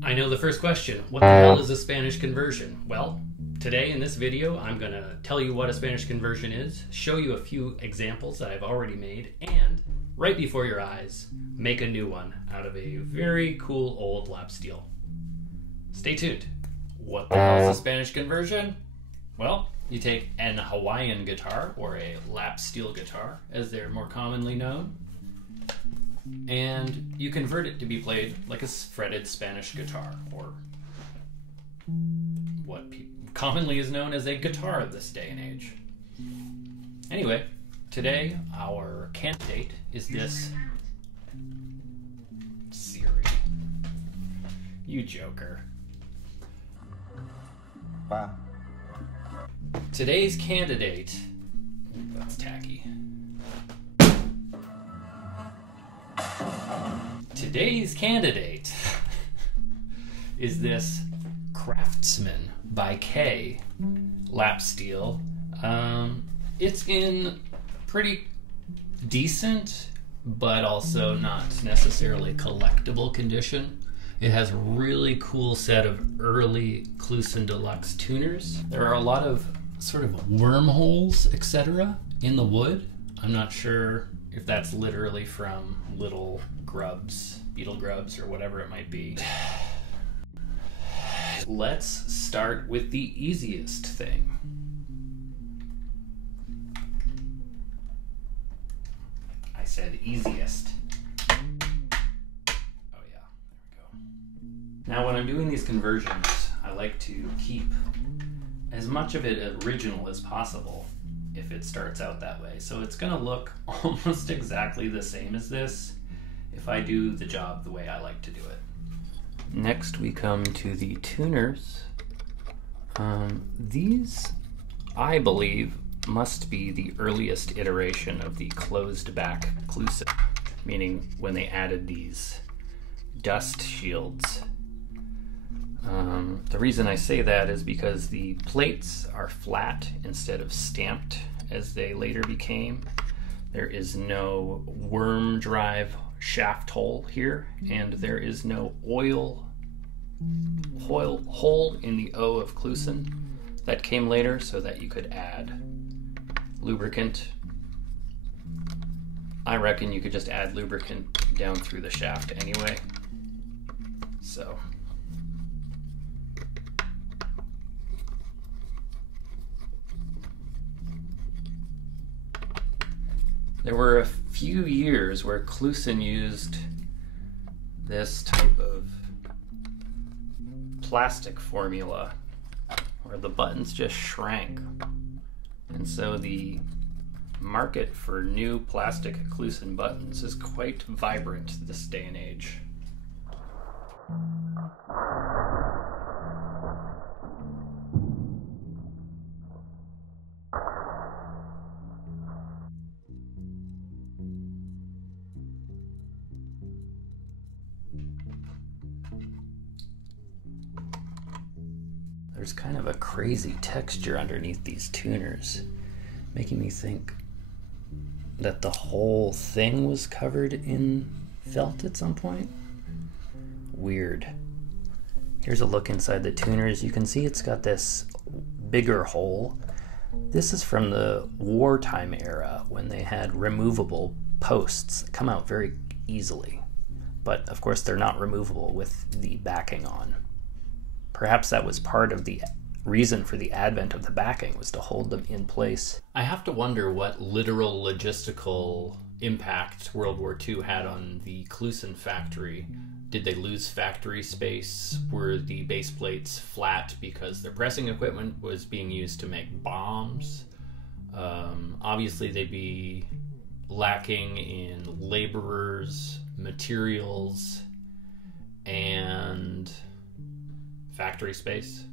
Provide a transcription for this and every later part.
I know the first question, what the hell is a Spanish conversion? Well, today in this video, I'm going to tell you what a Spanish conversion is, show you a few examples that I've already made, and right before your eyes, make a new one out of a very cool old lap steel. Stay tuned. What the hell is a Spanish conversion? Well, you take an Hawaiian guitar, or a lap steel guitar, as they're more commonly known, and you convert it to be played like a fretted Spanish guitar, or what commonly is known as a guitar this day and age. Anyway, today our candidate is this Siri. You joker. Wow. Today's candidate, that's tacky. Today's candidate is this Kraftsman by K lap steel. It's in pretty decent, but also not necessarily collectible condition. It has a really cool set of early Kraftsman Deluxe tuners. There are a lot of sort of wormholes, etc. in the wood. I'm not sure if that's literally from little grubs, beetle grubs, or whatever it might be. Let's start with the easiest thing. I said easiest. Oh yeah, there we go. Now when I'm doing these conversions, I like to keep as much of it original as possible if it starts out that way. So it's gonna look almost exactly the same as this if I do the job the way I like to do it. Next we come to the tuners. These, I believe, must be the earliest iteration of the closed back Kraftsman, meaning when they added these dust shields. The reason I say that is because the plates are flat instead of stamped as they later became. There is no worm drive shaft hole here, and there is no oil hole in the O of Kraftsman that came later so that you could add lubricant. I reckon you could just add lubricant down through the shaft anyway. So there were a few years where Kraftsman used this type of plastic formula where the buttons just shrank. And so the market for new plastic Kraftsman buttons is quite vibrant this day and age. There's kind of a crazy texture underneath these tuners, making me think that the whole thing was covered in felt at some point. Weird. Here's a look inside the tuners. You can see it's got this bigger hole. This is from the wartime era when they had removable posts that come out very easily. But of course they're not removable with the backing on. Perhaps that was part of the reason for the advent of the backing, was to hold them in place. I have to wonder what literal logistical impact World War II had on the Kraftsman factory. Did they lose factory space? Were the base plates flat because their pressing equipment was being used to make bombs? Obviously they'd be lacking in laborers, materials, and factory space.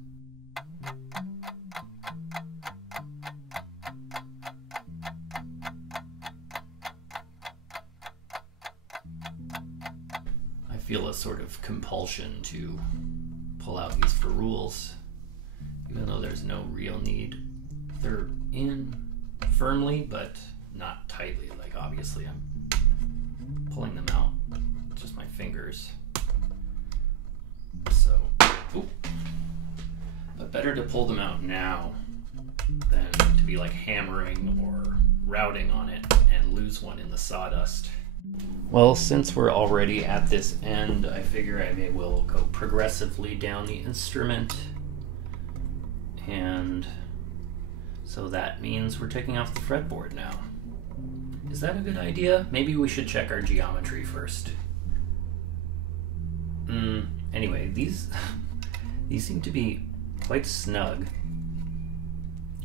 I feel a sort of compulsion to pull out these for rules, even though there's no real need. They're in firmly, but not tightly. Like obviously I'm pulling them out, just my fingers. Oop. But better to pull them out now than to be like hammering or routing on it and lose one in the sawdust. Well, since we're already at this end, I figure I may well go progressively down the instrument. And so that means we're taking off the fretboard now. Is that a good idea? Maybe we should check our geometry first. Anyway, these seem to be quite snug.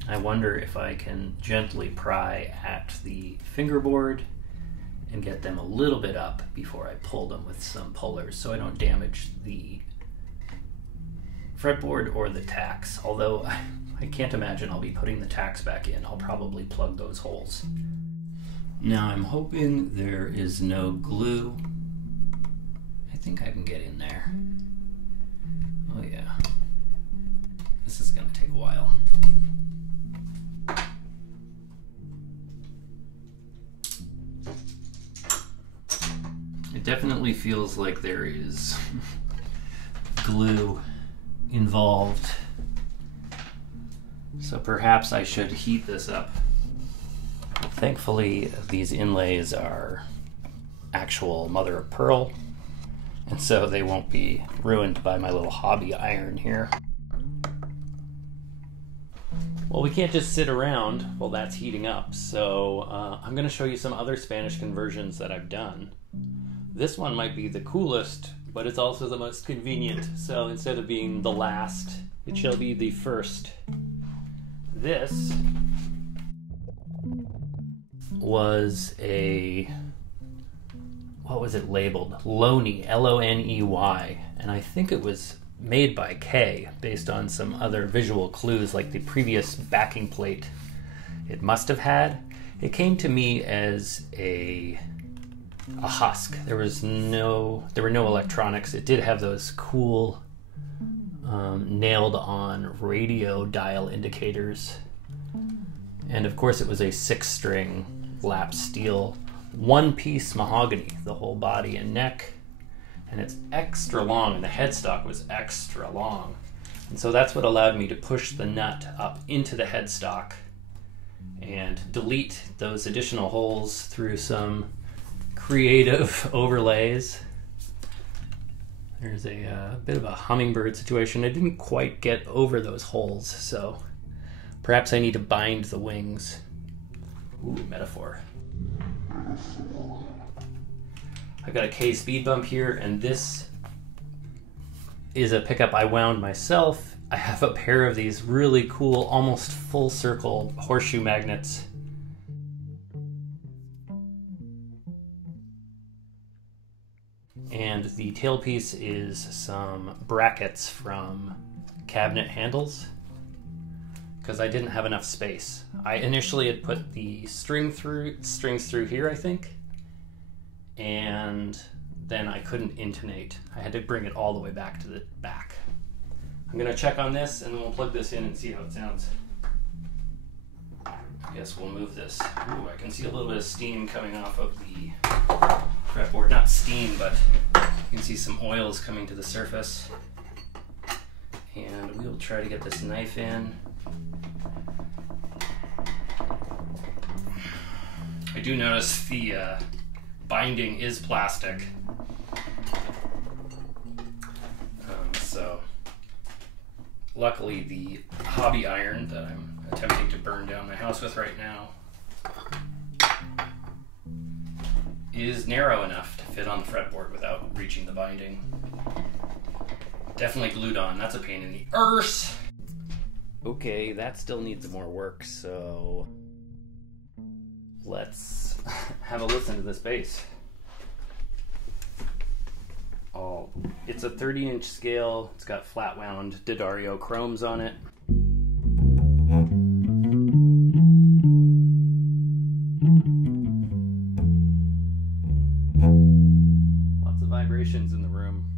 I wonder if I can gently pry at the fingerboard and get them a little bit up before I pull them with some pullers so I don't damage the fretboard or the tacks. Although I can't imagine I'll be putting the tacks back in. I'll probably plug those holes. Now I'm hoping there is no glue. I think I can get in there. Oh yeah. This is gonna take a while. It definitely feels like there is glue involved. So perhaps I should heat this up. Thankfully, these inlays are actual mother of pearl, and so they won't be ruined by my little hobby iron here. Well, we can't just sit around while that's heating up, so I'm going to show you some other Spanish conversions that I've done. This one might be the coolest, but it's also the most convenient, so instead of being the last, it shall be the first. This was a, what was it labeled? Loney, L-O-N-E-Y, and I think it was made by Kay based on some other visual clues like the previous backing plate it must have had. It came to me as a husk. There were no electronics. It did have those cool nailed on radio dial indicators, and of course it was a 6-string lap steel, 1-piece mahogany, the whole body and neck. And it's extra long, and the headstock was extra long. And so that's what allowed me to push the nut up into the headstock and delete those additional holes through some creative overlays. There's a bit of a hummingbird situation. I didn't quite get over those holes, so perhaps I need to bind the wings. Ooh, metaphor. I've got a K speed bump here, and this is a pickup I wound myself. I have a pair of these really cool, almost full circle horseshoe magnets. And the tailpiece is some brackets from cabinet handles, because I didn't have enough space. I initially had put the strings through here, I think, and then I couldn't intonate. I had to bring it all the way back to the back. I'm gonna check on this, and then we'll plug this in and see how it sounds. I guess we'll move this. Ooh, I can see a little bit of steam coming off of the fretboard. Not steam, but you can see some oils coming to the surface. And we'll try to get this knife in. I do notice the binding is plastic. So luckily the hobby iron that I'm attempting to burn down my house with right now is narrow enough to fit on the fretboard without reaching the binding. Definitely glued on. That's a pain in the arse. Okay, that still needs more work, so let's have a listen to this bass. Oh, it's a 30-inch scale. It's got flat wound D'Addario chromes on it. Lots of vibrations in the room.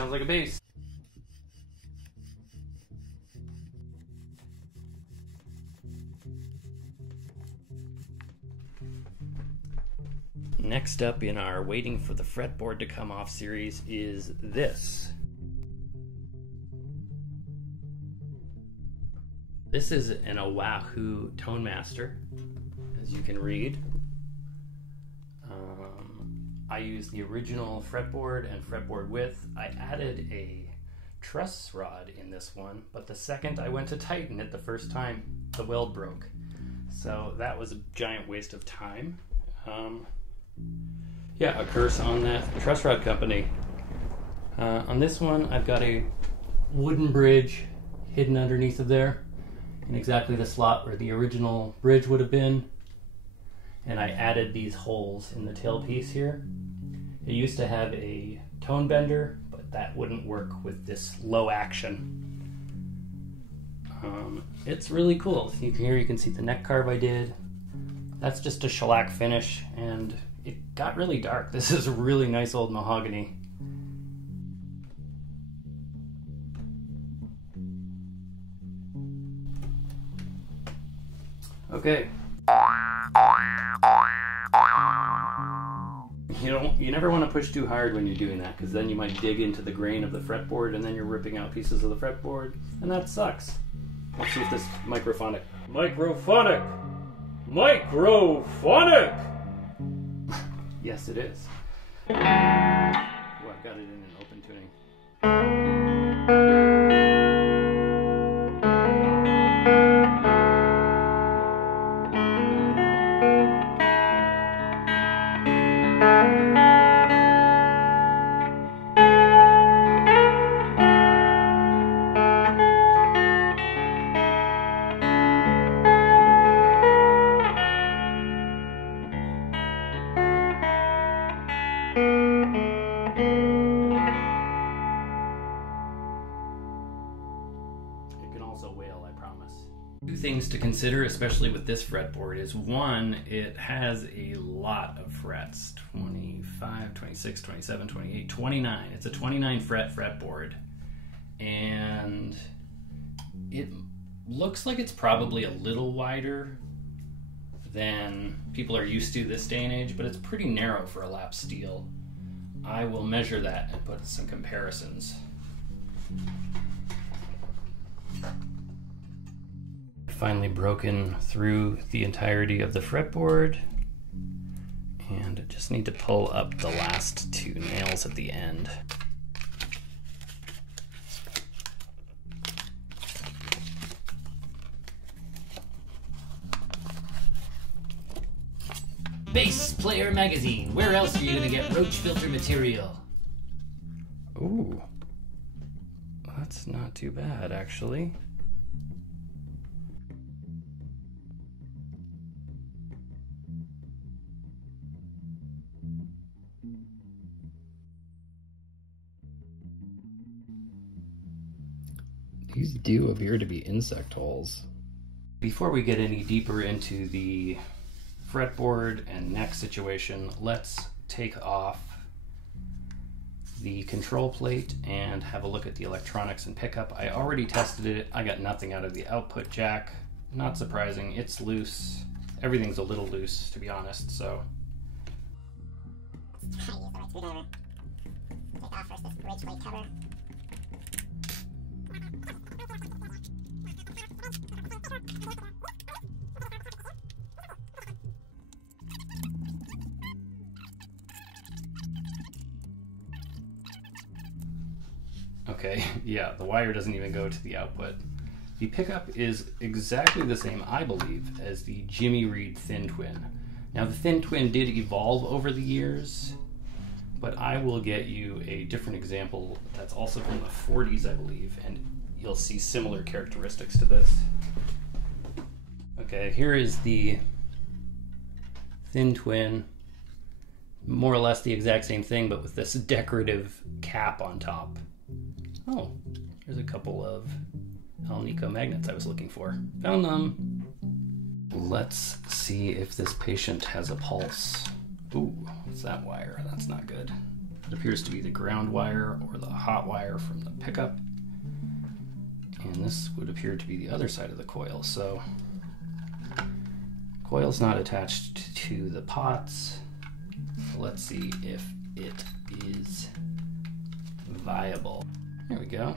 sounds like a bass. Next up in our waiting for the fretboard to come off series is this. This is an Oahu Tone Master, as you can read. I used the original fretboard and fretboard width. I added a truss rod in this one, but the second I went to tighten it the first time, the weld broke. So that was a giant waste of time. Yeah, a curse on that truss rod company. On this one, I've got a wooden bridge hidden underneath of there in exactly the slot where the original bridge would have been. And I added these holes in the tailpiece here. It used to have a tone bender, but that wouldn't work with this low action. It's really cool. Here you can see the neck carve I did. That's just a shellac finish, and it got really dark. This is really nice old mahogany. Okay. You never want to push too hard when you're doing that, because then you might dig into the grain of the fretboard and then you're ripping out pieces of the fretboard, and that sucks. Let's see if this microphonic. Yes, it is. Oh, I've got it in an open tuning. Two things to consider, especially with this fretboard, is one, it has a lot of frets. 25, 26, 27, 28, 29. It's a 29 fret fretboard. And it looks like it's probably a little wider than people are used to this day and age, but it's pretty narrow for a lap steel. I will measure that and put some comparisons. Finally broken through the entirety of the fretboard, and just need to pull up the last two nails at the end. Bass Player Magazine. Where else are you going to get roach filter material? Ooh, that's not too bad, actually. These do appear to be insect holes. Before we get any deeper into the fretboard and neck situation, let's take off the control plate and have a look at the electronics and pickup. I already tested it. I got nothing out of the output jack. Not surprising, it's loose. Everything's a little loose, to be honest, so. Use the right screwdriver. Take off first this bridge plate cover. Okay, yeah, the wire doesn't even go to the output. The pickup is exactly the same, I believe, as the Jimmy Reed Thin Twin. Now, the Thin Twin did evolve over the years, but I will get you a different example that's also from the 40s, I believe, and you'll see similar characteristics to this. Okay, here is the Thin Twin. More or less the exact same thing, but with this decorative cap on top. Oh, there's a couple of Alnico magnets I was looking for. Found them. Let's see if this patient has a pulse. Ooh, what's that wire? That's not good. That appears to be the ground wire or the hot wire from the pickup. And this would appear to be the other side of the coil. So coil's not attached to the pots. Let's see if it is viable. There we go.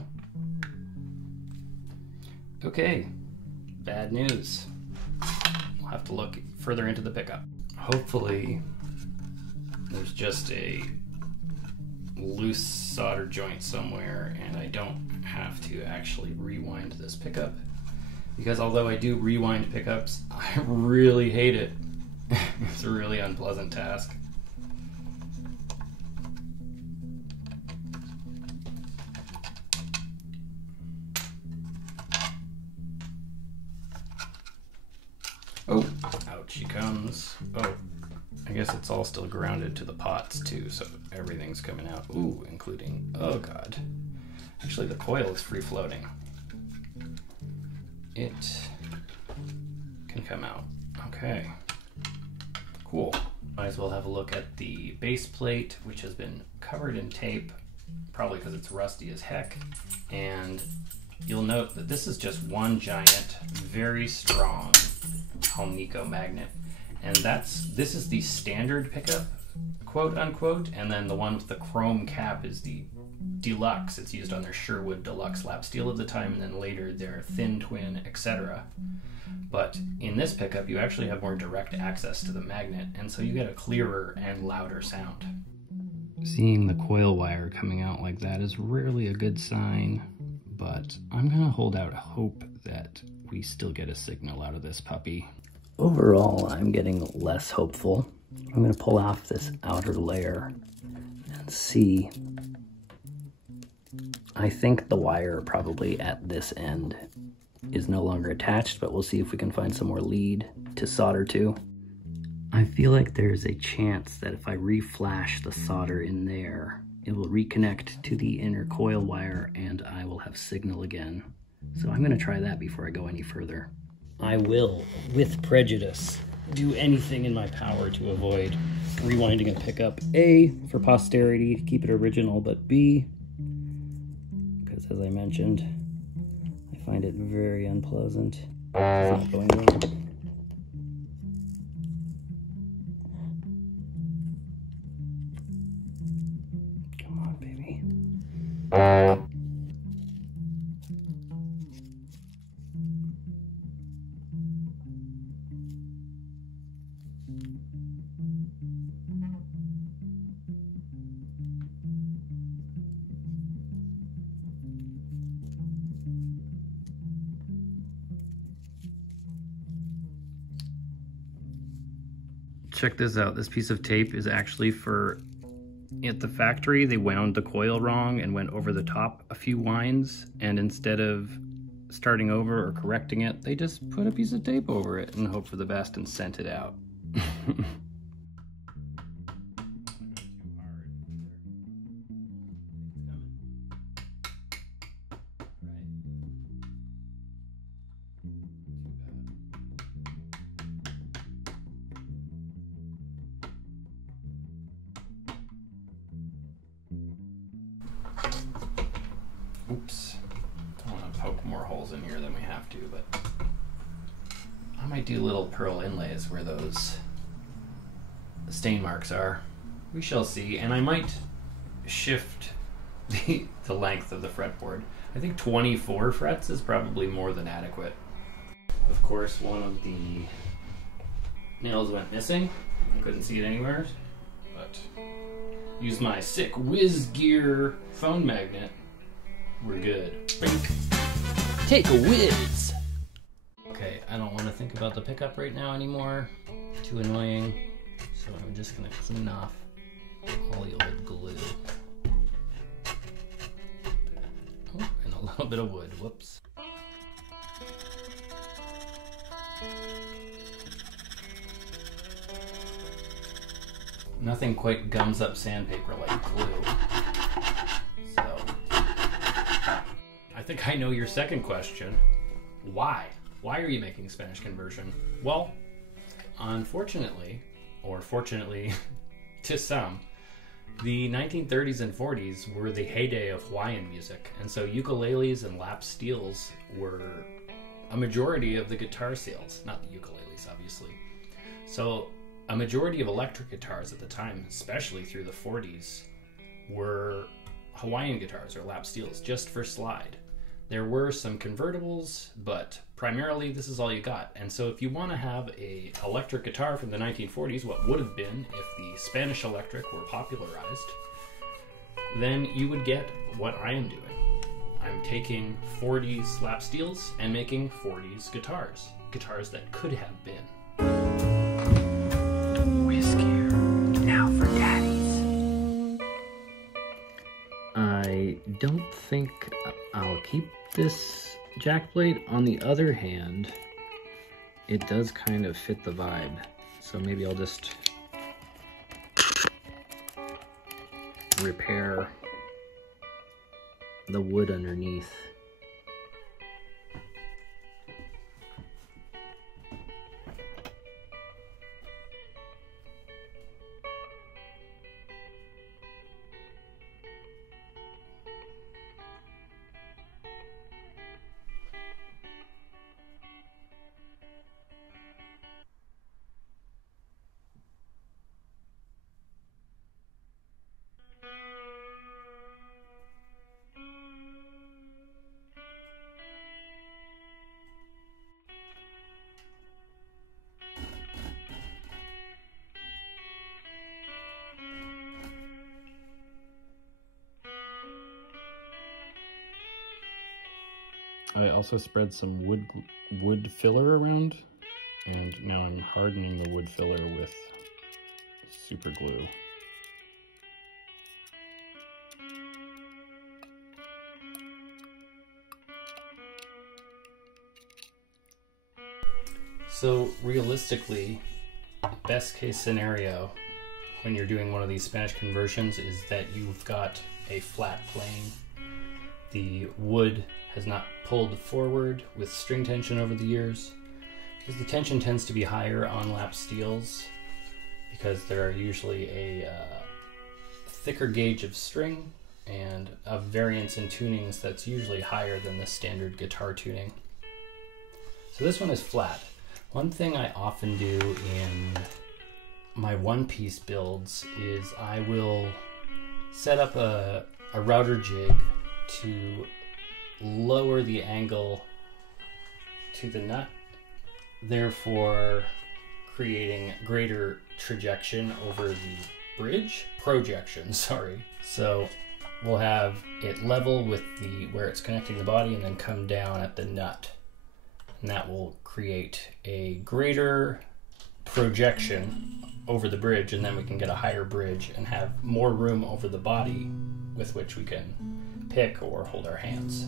Okay, bad news. We'll have to look further into the pickup. Hopefully there's just a loose solder joint somewhere and I don't have to actually rewind this pickup, because although I do rewind pickups, I really hate it. It's a really unpleasant task. Oh, out she comes. Oh, I guess it's all still grounded to the pots too, so everything's coming out. Ooh, including, oh God. Actually, the coil is free floating. It can come out. Okay, cool. Might as well have a look at the base plate, which has been covered in tape, probably because it's rusty as heck. And you'll note that this is just one giant, very strong Alnico magnet. And this is the standard pickup, quote unquote, and then the one with the chrome cap is the deluxe. It's used on their Sherwood Deluxe lap steel at the time, and then later their thin twin, etc. But in this pickup, you actually have more direct access to the magnet, and so you get a clearer and louder sound. Seeing the coil wire coming out like that is rarely a good sign, but I'm gonna hold out hope that we still get a signal out of this puppy. Overall, I'm getting less hopeful. I'm gonna pull off this outer layer and see. I think the wire probably at this end is no longer attached, but we'll see if we can find some more lead to solder to. I feel like there's a chance that if I reflash the solder in there, it will reconnect to the inner coil wire and I will have signal again. So I'm gonna try that before I go any further. I will, with prejudice, do anything in my power to avoid rewinding a pickup. A, for posterity, to keep it original, but B, because as I mentioned, I find it very unpleasant. It's not going in. Come on, baby. Check this out. This piece of tape is actually for, at the factory, they wound the coil wrong and went over the top a few winds, and instead of starting over or correcting it, they just put a piece of tape over it and hope for the best and sent it out. Oops, don't want to poke more holes in here than we have to, but I might do little pearl inlays where those stain marks are. We shall see, and I might shift the length of the fretboard. I think 24 frets is probably more than adequate. Of course, one of the nails went missing. I couldn't see it anywhere, but use my sick whiz gear phone magnet. We're good. Take a whiz! Okay, I don't want to think about the pickup right now anymore. Too annoying. So I'm just gonna clean off all the old glue. Oh, and a little bit of wood. Whoops. Nothing quite gums up sandpaper like glue. I think I know your second question. Why? Why are you making Spanish conversion? Well, unfortunately, or fortunately to some, The 1930s and 40s were the heyday of Hawaiian music, and so ukuleles and lap steels were a majority of the guitar sales. Not the ukuleles, obviously. So a majority of electric guitars at the time, especially through the 40s, were Hawaiian guitars or lap steels, just for slide. There were some convertibles, but primarily this is all you got. And so if you want to have a electric guitar from the 1940s, what would have been if the Spanish electric were popularized, then you would get what I am doing. I'm taking 40s lap steels and making 40s guitars. Guitars that could have been. Whiskier, now for daddies. I don't think I'll keep this jack plate. On the other hand, it does kind of fit the vibe. So maybe I'll just repair the wood underneath. I also spread some wood filler around, and now I'm hardening the wood filler with super glue. So realistically, best case scenario when you're doing one of these Spanish conversions is that you've got a flat plane. The wood has not pulled forward with string tension over the years, because the tension tends to be higher on lap steels because there are usually a thicker gauge of string and a variance in tunings that's usually higher than the standard guitar tuning. So this one is flat. One thing I often do in my one-piece builds is I will set up a router jig to lower the angle to the nut, therefore creating greater projection over the bridge. So we'll have it level with the where it's connecting the body and then come down at the nut. And that will create a greater projection over the bridge, and then we can get a higher bridge and have more room over the body with which we can pick or hold our hands.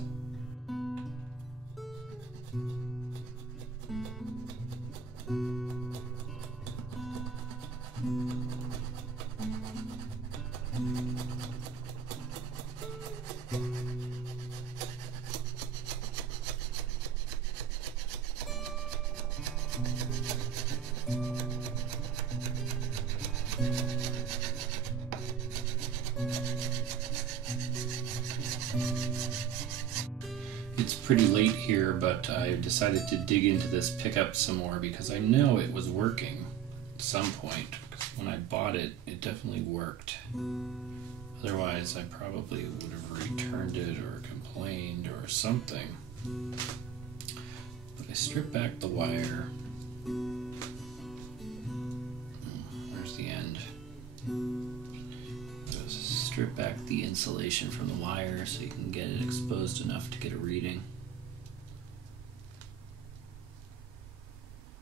It's pretty late here, but I decided to dig into this pickup some more because I know it was working at some point. When I bought it, it definitely worked. Otherwise, I probably would have returned it or complained or something. But I stripped back the wire. Where's the end? Strip back the insulation from the wire so you can get it exposed enough to get a reading.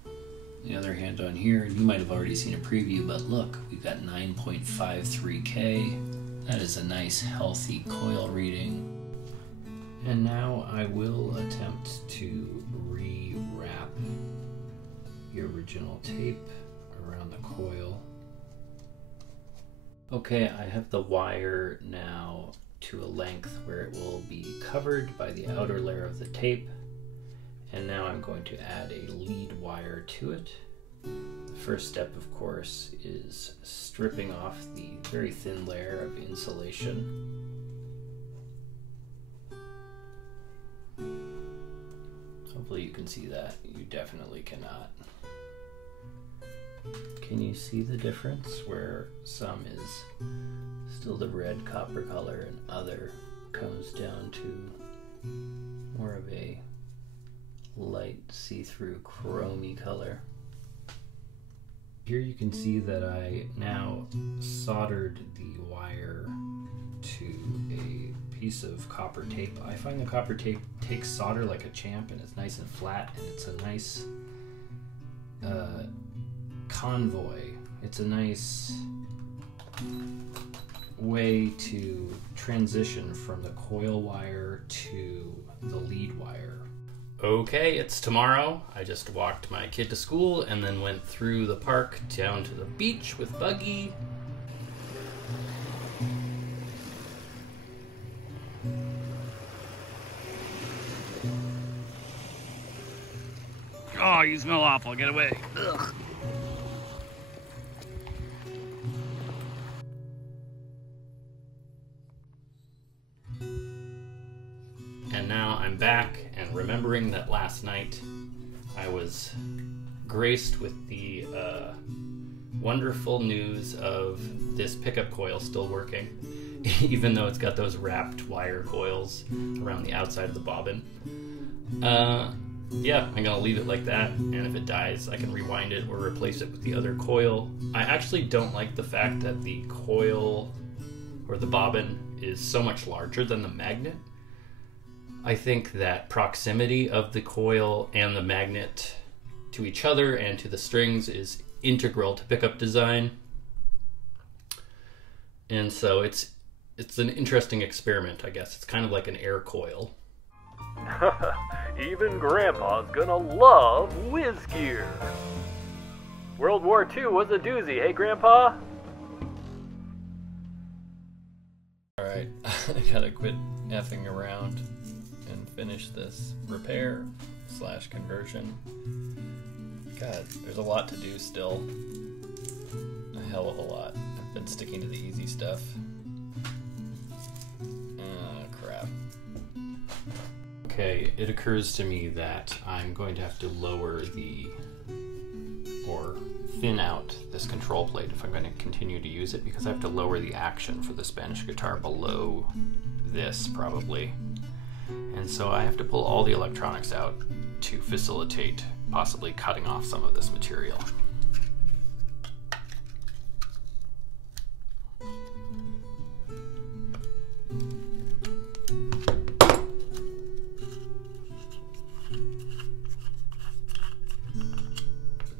On the other hand, on here, you might have already seen a preview, but look, we've got 9.53K. That is a nice, healthy coil reading. And now I will attempt to re-wrap the original tape around the coil. Okay, I have the wire now to a length where it will be covered by the outer layer of the tape, and now I'm going to add a lead wire to it The first step, of course, is stripping off the very thin layer of insulation. Hopefully you can see that. You definitely cannot. Can you see the difference where some is still the red copper color and other comes down to more of a light see-through chromy color? Here you can see that I now soldered the wire to a piece of copper tape. I find the copper tape takes solder like a champ, and it's nice and flat, and it's a nice convoy. It's a nice way to transition from the coil wire to the lead wire. Okay, it's tomorrow. I just walked my kid to school and then went through the park down to the beach with Buggy. Oh, you smell awful. Get away. Ugh. And now I'm back and remembering that last night I was graced with the wonderful news of this pickup coil still working, even though it's got those wrapped wire coils around the outside of the bobbin. Yeah, I'm gonna leave it like that, and if it dies, I can rewind it or replace it with the other coil. I actually don't like the fact that the coil or the bobbin is so much larger than the magnet. I think that proximity of the coil and the magnet to each other and to the strings is integral to pickup design. And so it's an interesting experiment, I guess. It's kind of like an air coil. Even Grandpa's gonna love whiz gear. World War II was a doozy, hey Grandpa? Alright, I gotta quit effing around and finish this repair / conversion. God, there's a lot to do still. A hell of a lot. I've been sticking to the easy stuff. Crap. Okay, it occurs to me that I'm going to have to lower or thin out this control plate if I'm going to continue to use it, because I have to lower the action for the Spanish guitar below this probably. And so I have to pull all the electronics out to facilitate possibly cutting off some of this material.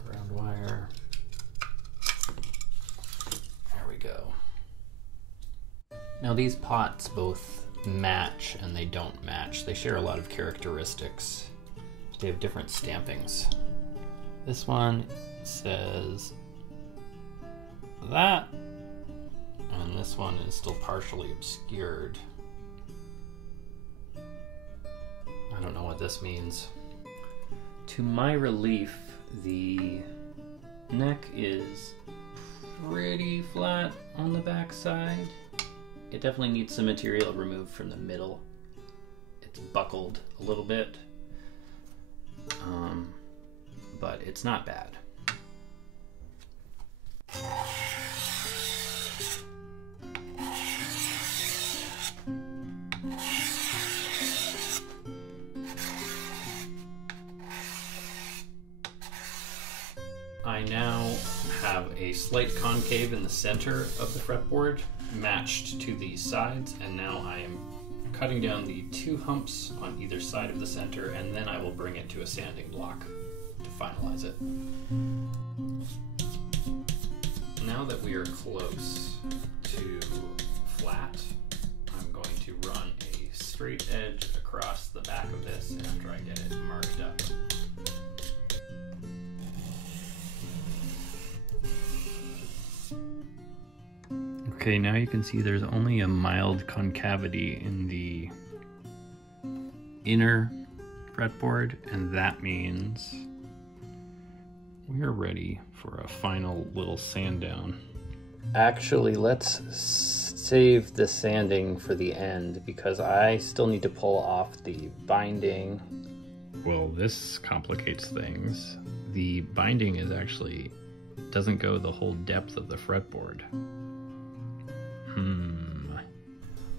Ground wire. There we go. Now these pots both match and they don't match. They share a lot of characteristics. They have different stampings. This one says that, and this one is still partially obscured. I don't know what this means. To my relief, the neck is pretty flat on the back side. It definitely needs some material removed from the middle. It's buckled a little bit, but it's not bad. I now have a slight concave in the center of the fretboard matched to the sides, and now I am cutting down the 2 humps on either side of the center, and then I will bring it to a sanding block to finalize it. Now that we are close to flat, I'm going to run a straight edge across the back of this after I get it marked up. Okay, now you can see there's only a mild concavity in the inner fretboard, and that means we're ready for a final little sand down. Actually, let's save the sanding for the end because I still need to pull off the binding. Well, this complicates things. The binding is actually doesn't go the whole depth of the fretboard.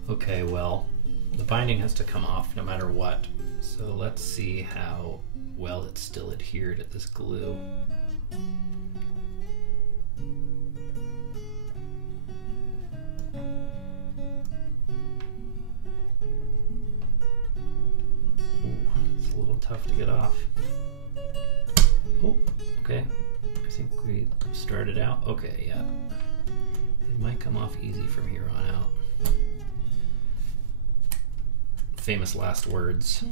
Okay, well, the binding has to come off no matter what. So let's see how well it's still adhered at this glue. It's a little tough to get off. Oh, okay. I think we started out. Okay, yeah. It might come off easy from here on out. Famous last words.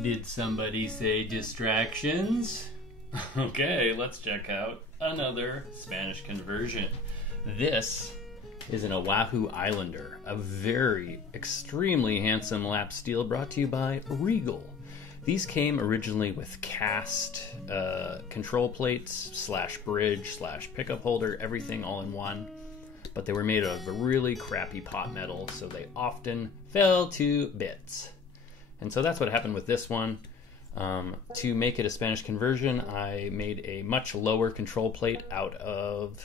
Did somebody say distractions? Okay, let's check out another Spanish conversion. This is an Oahu Islander, a very extremely handsome lap steel brought to you by Regal. These came originally with cast control plates / bridge / pickup holder, everything all in one. But they were made of a really crappy pot metal, so they often fell to bits. And so that's what happened with this one. To make it a Spanish conversion, I made a much lower control plate out of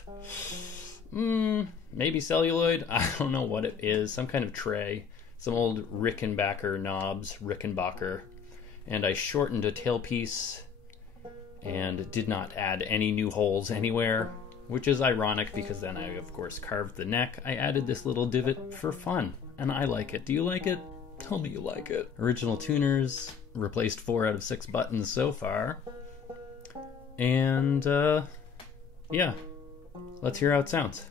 maybe celluloid. I don't know what it is. Some kind of tray. Some old Rickenbacker knobs, Rickenbacker. And I shortened a tailpiece and did not add any new holes anywhere, which is ironic because then I, of course, carved the neck. I added this little divot for fun, and I like it. Do you like it? Tell me you like it. Original tuners, replaced 4 out of 6 buttons so far. And, yeah, let's hear how it sounds.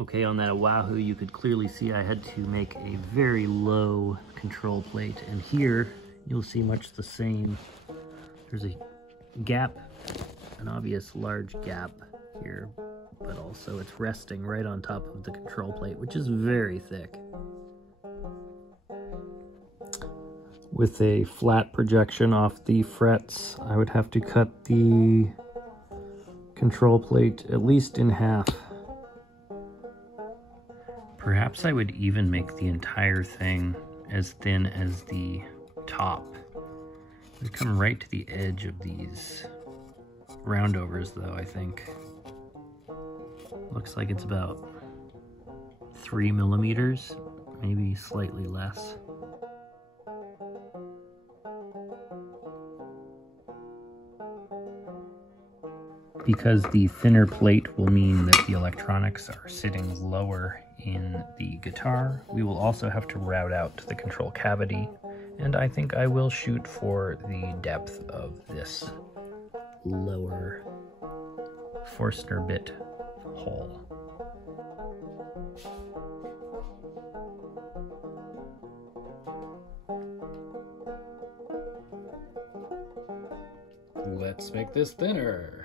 Okay, on that Oahu, you could clearly see I had to make a very low control plate. And here, you'll see much the same. There's a gap, an obvious large gap here, but also it's resting right on top of the control plate, which is very thick. With a flat projection off the frets, I would have to cut the control plate at least in half. Perhaps I would even make the entire thing as thin as the top. They come right to the edge of these roundovers though, I think. Looks like it's about 3 millimeters, maybe slightly less. Because the thinner plate will mean that the electronics are sitting lower in the guitar, we will also have to route out the control cavity, and I think I will shoot for the depth of this lower Forstner bit hole. Let's make this thinner.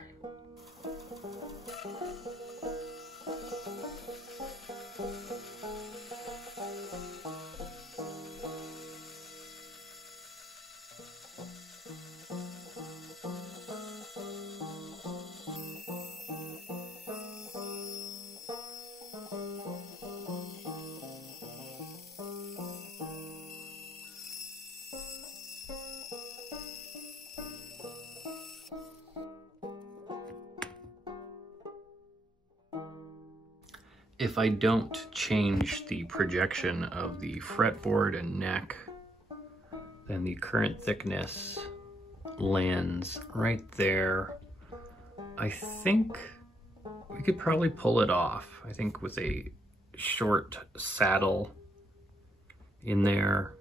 If I don't change the projection of the fretboard and neck, then the current thickness lands right there. I think we could probably pull it off. I think with a short saddle in there,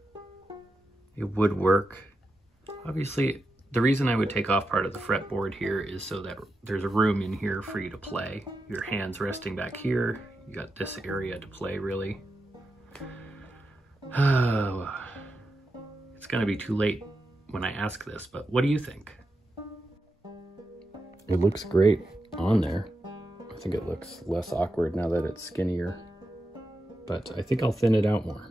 it would work. Obviously, the reason I would take off part of the fretboard here is so that there's a room in here for you to play. Your hands resting back here. You got this area to play, really. Oh, it's gonna be too late when I ask this, but what do you think? It looks great on there. I think it looks less awkward now that it's skinnier, but I think I'll thin it out more.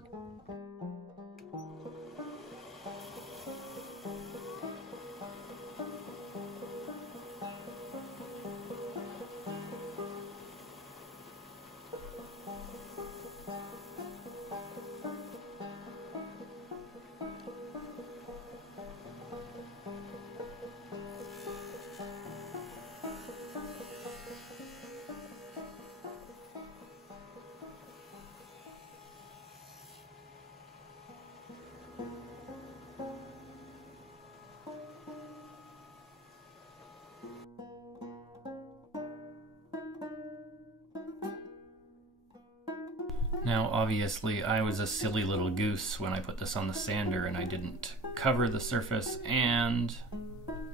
Now, obviously, I was a silly little goose when I put this on the sander and I didn't cover the surface, and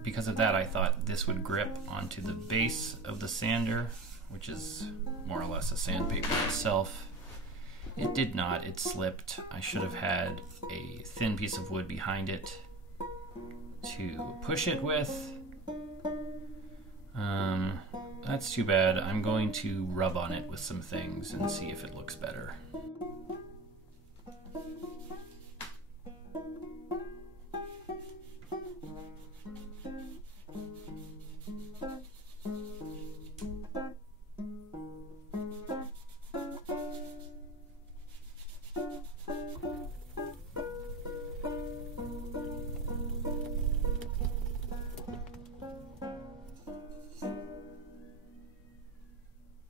because of that, I thought this would grip onto the base of the sander, which is more or less a sandpaper itself. It did not, it slipped. I should have had a thin piece of wood behind it to push it with. That's too bad. I'm going to rub on it with some things and see if it looks better.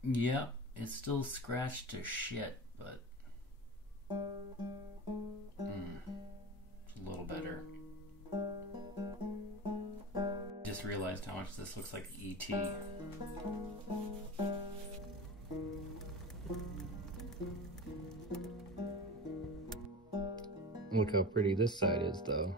Yep, it's still scratched to shit, but it's a little better. Just realized how much this looks like E.T. Look how pretty this side is, though.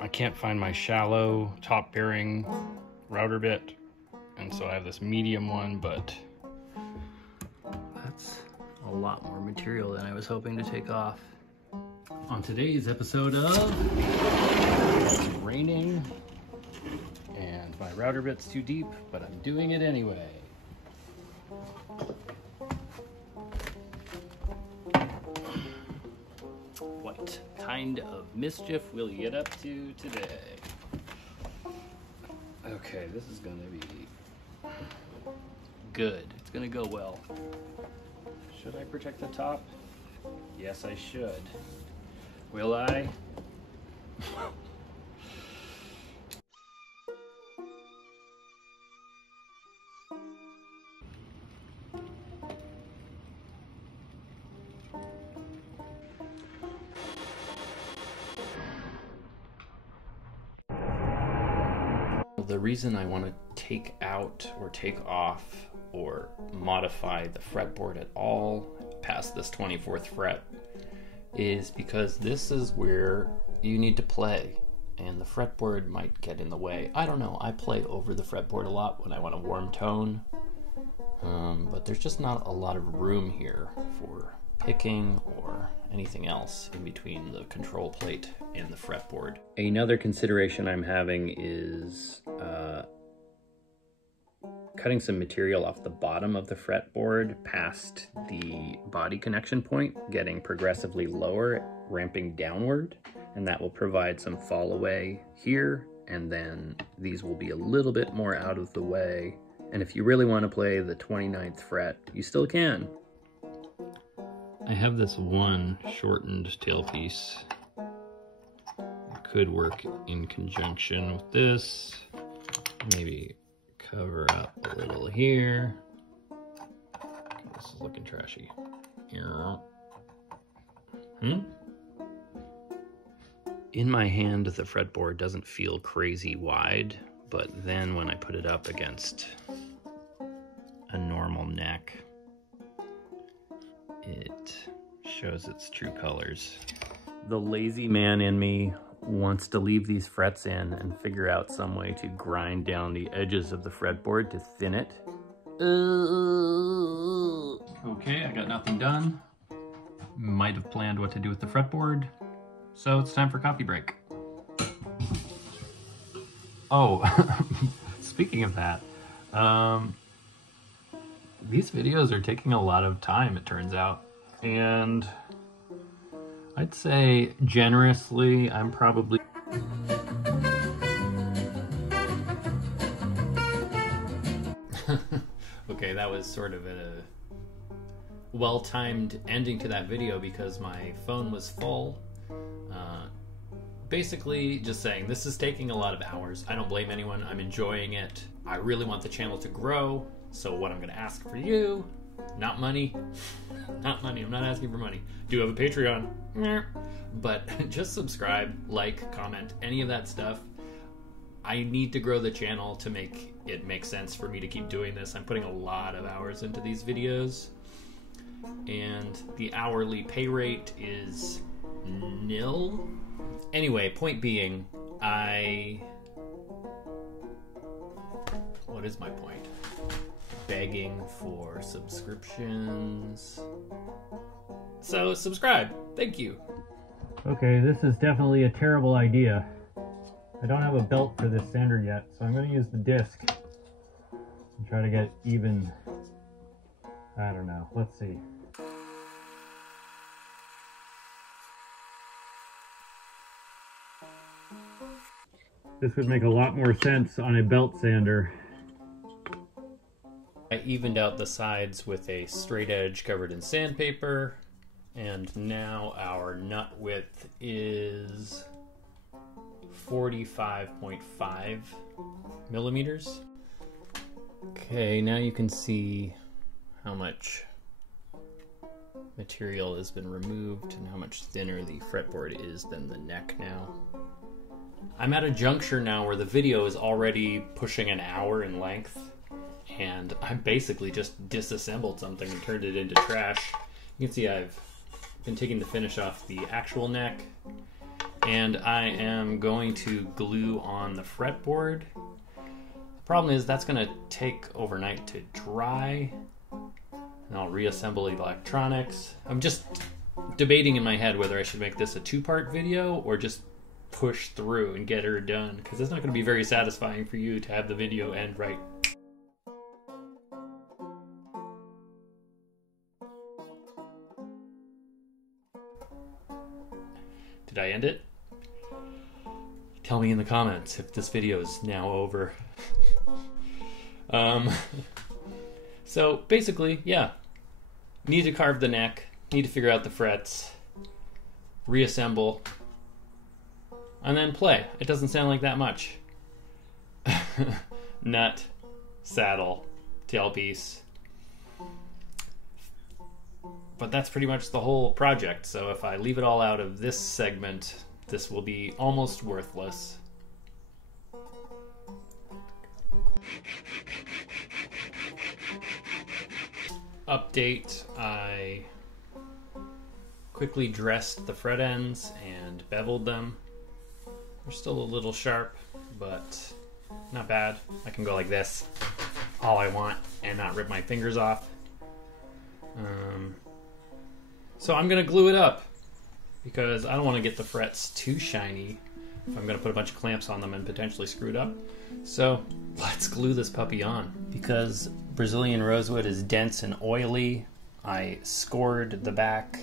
I can't find my shallow top bearing router bit, and so I have this medium one, but that's a lot more material than I was hoping to take off. On today's episode of It's Raining, and my router bit's too deep, but I'm doing it anyway. What kind of mischief will you get up to today? Okay, this is gonna be good. It's gonna go well. Should I protect the top? Yes, I should. Will I? The reason I want to take out or take off or modify the fretboard at all past this 24th fret is because this is where you need to play, and the fretboard might get in the way. I don't know, I play over the fretboard a lot when I want a warm tone, but there's just not a lot of room here for picking or anything else in between the control plate and the fretboard. Another consideration I'm having is cutting some material off the bottom of the fretboard past the body connection point, getting progressively lower, ramping downward, and that will provide some fall away here, and then these will be a little bit more out of the way. And if you really want to play the 29th fret, you still can. I have this one shortened tailpiece. It could work in conjunction with this. Maybe cover up a little here. This is looking trashy. In my hand, the fretboard doesn't feel crazy wide, but then when I put it up against a normal neck, it shows its true colors. The lazy man in me wants to leave these frets in and figure out some way to grind down the edges of the fretboard to thin it. Okay, I got nothing done. Might have planned what to do with the fretboard, so it's time for coffee break. Oh, speaking of that, these videos are taking a lot of time, it turns out, and I'd say generously I'm probably okay, that was sort of a well-timed ending to that video because my phone was full. Basically just saying this is taking a lot of hours. I don't blame anyone. I'm enjoying it. I really want the channel to grow. So what I'm going to ask for you, not money, not money. I'm not asking for money. Do have a Patreon, but just subscribe, like, comment, any of that stuff. I need to grow the channel to make it make sense for me to keep doing this. I'm putting a lot of hours into these videos, and the hourly pay rate is nil. Anyway, point being, what is my point? Begging for subscriptions. So subscribe, thank you. Okay, this is definitely a terrible idea. I don't have a belt for this sander yet, so I'm going to use the disc and try to get even, I don't know, let's see. This would make a lot more sense on a belt sander. I evened out the sides with a straight edge covered in sandpaper, and now our nut width is 45.5 millimeters. Okay, now you can see how much material has been removed and how much thinner the fretboard is than the neck now. I'm at a juncture now where the video is already pushing an hour in length, and I basically just disassembled something and turned it into trash. You can see I've been taking the finish off the actual neck, and I am going to glue on the fretboard. The problem is that's going to take overnight to dry, and I'll reassemble the electronics. I'm just debating in my head whether I should make this a two-part video or just push through and get her done, because it's not going to be very satisfying for you to have the video end right. Did I end it? Tell me in the comments if this video is now over. So basically, yeah, need to carve the neck, need to figure out the frets, reassemble, and then play. It doesn't sound like that much. Nut, saddle, tailpiece. But that's pretty much the whole project, so if I leave it all out of this segment, this will be almost worthless. Update, I quickly dressed the fret ends and beveled them. They're still a little sharp, but not bad. I can go like this all I want and not rip my fingers off. So I'm gonna glue it up because I don't want to get the frets too shiny. if I'm going to put a bunch of clamps on them and potentially screw it up. So let's glue this puppy on. Because Brazilian rosewood is dense and oily, I scored the back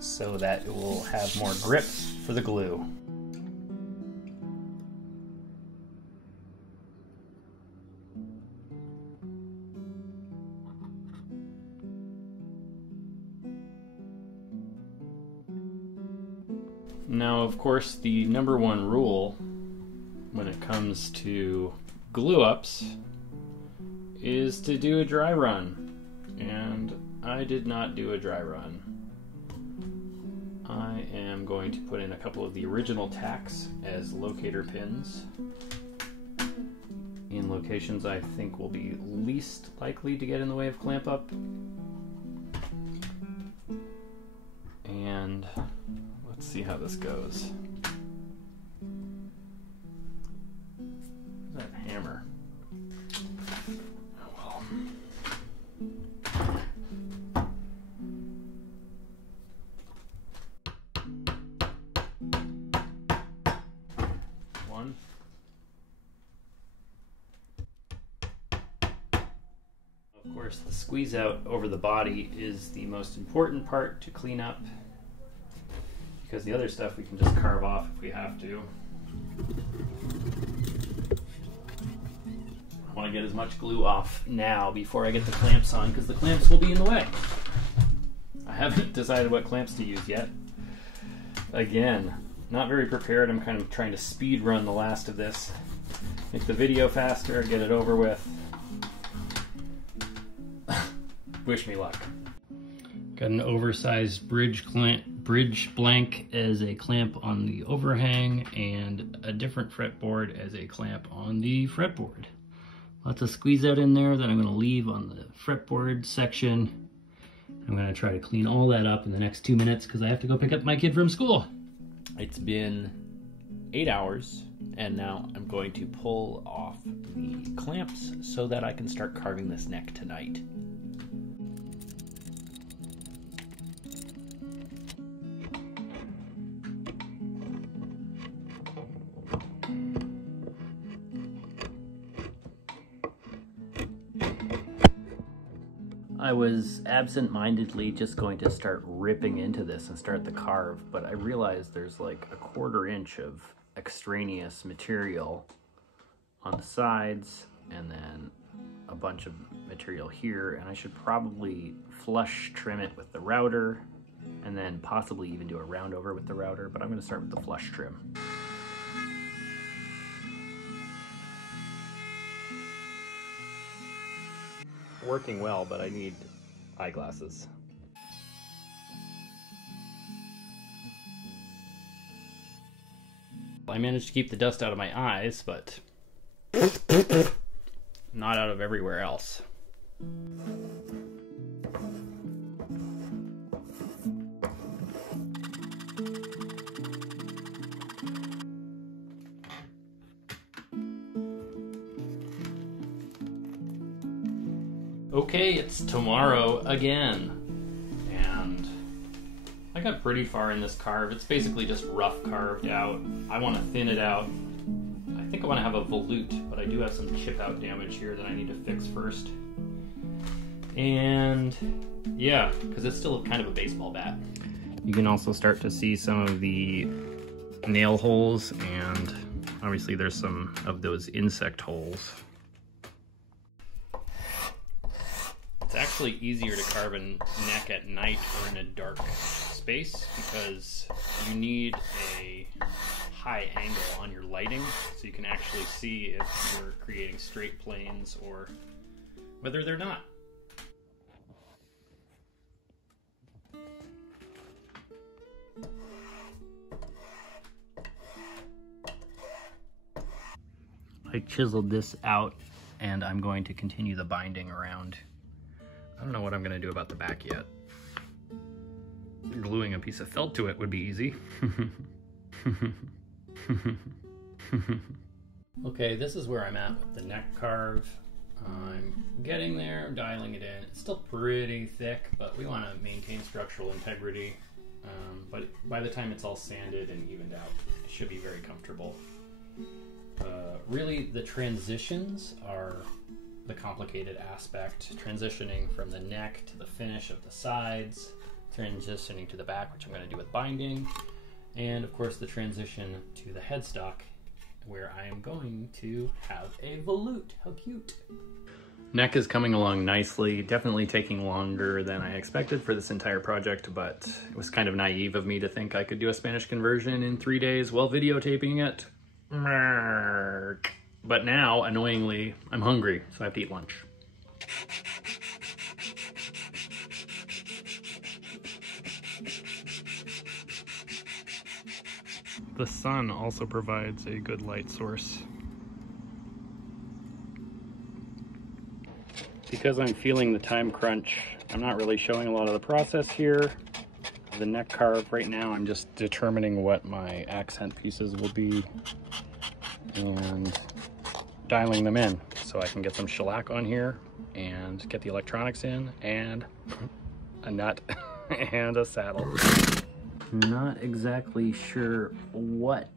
so that it will have more grip for the glue. Now, of course, the number one rule when it comes to glue ups is to do a dry run, and I did not do a dry run. I am going to put in a couple of the original tacks as locator pins in locations I think will be least likely to get in the way of clamp up. And let's see how this goes. Where's that hammer? Oh well. One. Of course, the squeeze out over the body is the most important part to clean up, because the other stuff we can just carve off if we have to. I want to get as much glue off now before I get the clamps on, because the clamps will be in the way. I haven't decided what clamps to use yet. Again, not very prepared. I'm kind of trying to speed run the last of this. Make the video faster, get it over with. Wish me luck. Got an oversized bridge blank as a clamp on the overhang, and a different fretboard as a clamp on the fretboard. Lots of squeeze out in there that I'm going to leave on the fretboard section. I'm going to try to clean all that up in the next 2 minutes because I have to go pick up my kid from school. It's been 8 hours, and now I'm going to pull off the clamps so that I can start carving this neck tonight. I was absent-mindedly just going to start ripping into this and start the carve, but I realized there's like a 1/4 inch of extraneous material on the sides and then a bunch of material here, and I should probably flush trim it with the router and then possibly even do a round over with the router, but I'm going to start with the flush trim. Working well, but I need eyeglasses. I managed to keep the dust out of my eyes, but not out of everywhere else. Okay, it's tomorrow again, and I got pretty far in this carve. It's basically just rough carved out. I want to thin it out. I think I want to have a volute, but I do have some chip out damage here that I need to fix first. And yeah, because it's still kind of a baseball bat. You can also start to see some of the nail holes, and obviously there's some of those insect holes. It's actually easier to carve a neck at night or in a dark space because you need a high angle on your lighting so you can actually see if you're creating straight planes or whether they're not. I chiseled this out and I'm going to continue the binding around. I don't know what I'm going to do about the back yet. Gluing a piece of felt to it would be easy. Okay, this is where I'm at with the neck carve. I'm getting there, dialing it in. It's still pretty thick, but we want to maintain structural integrity. but by the time it's all sanded and evened out, it should be very comfortable. Really, the transitions are the complicated aspect, transitioning from the neck to the finish of the sides, transitioning to the back, which I'm going to do with binding, and of course the transition to the headstock, where I am going to have a volute. How cute. Neck is coming along nicely, definitely taking longer than I expected for this entire project, but it was kind of naive of me to think I could do a Spanish conversion in 3 days while videotaping it. But now, annoyingly, I'm hungry, so I have to eat lunch. The sun also provides a good light source. Because I'm feeling the time crunch, I'm not really showing a lot of the process here. The neck carve right now, I'm just determining what my accent pieces will be and dialing them in so I can get some shellac on here and get the electronics in and a nut and a saddle. Not exactly sure what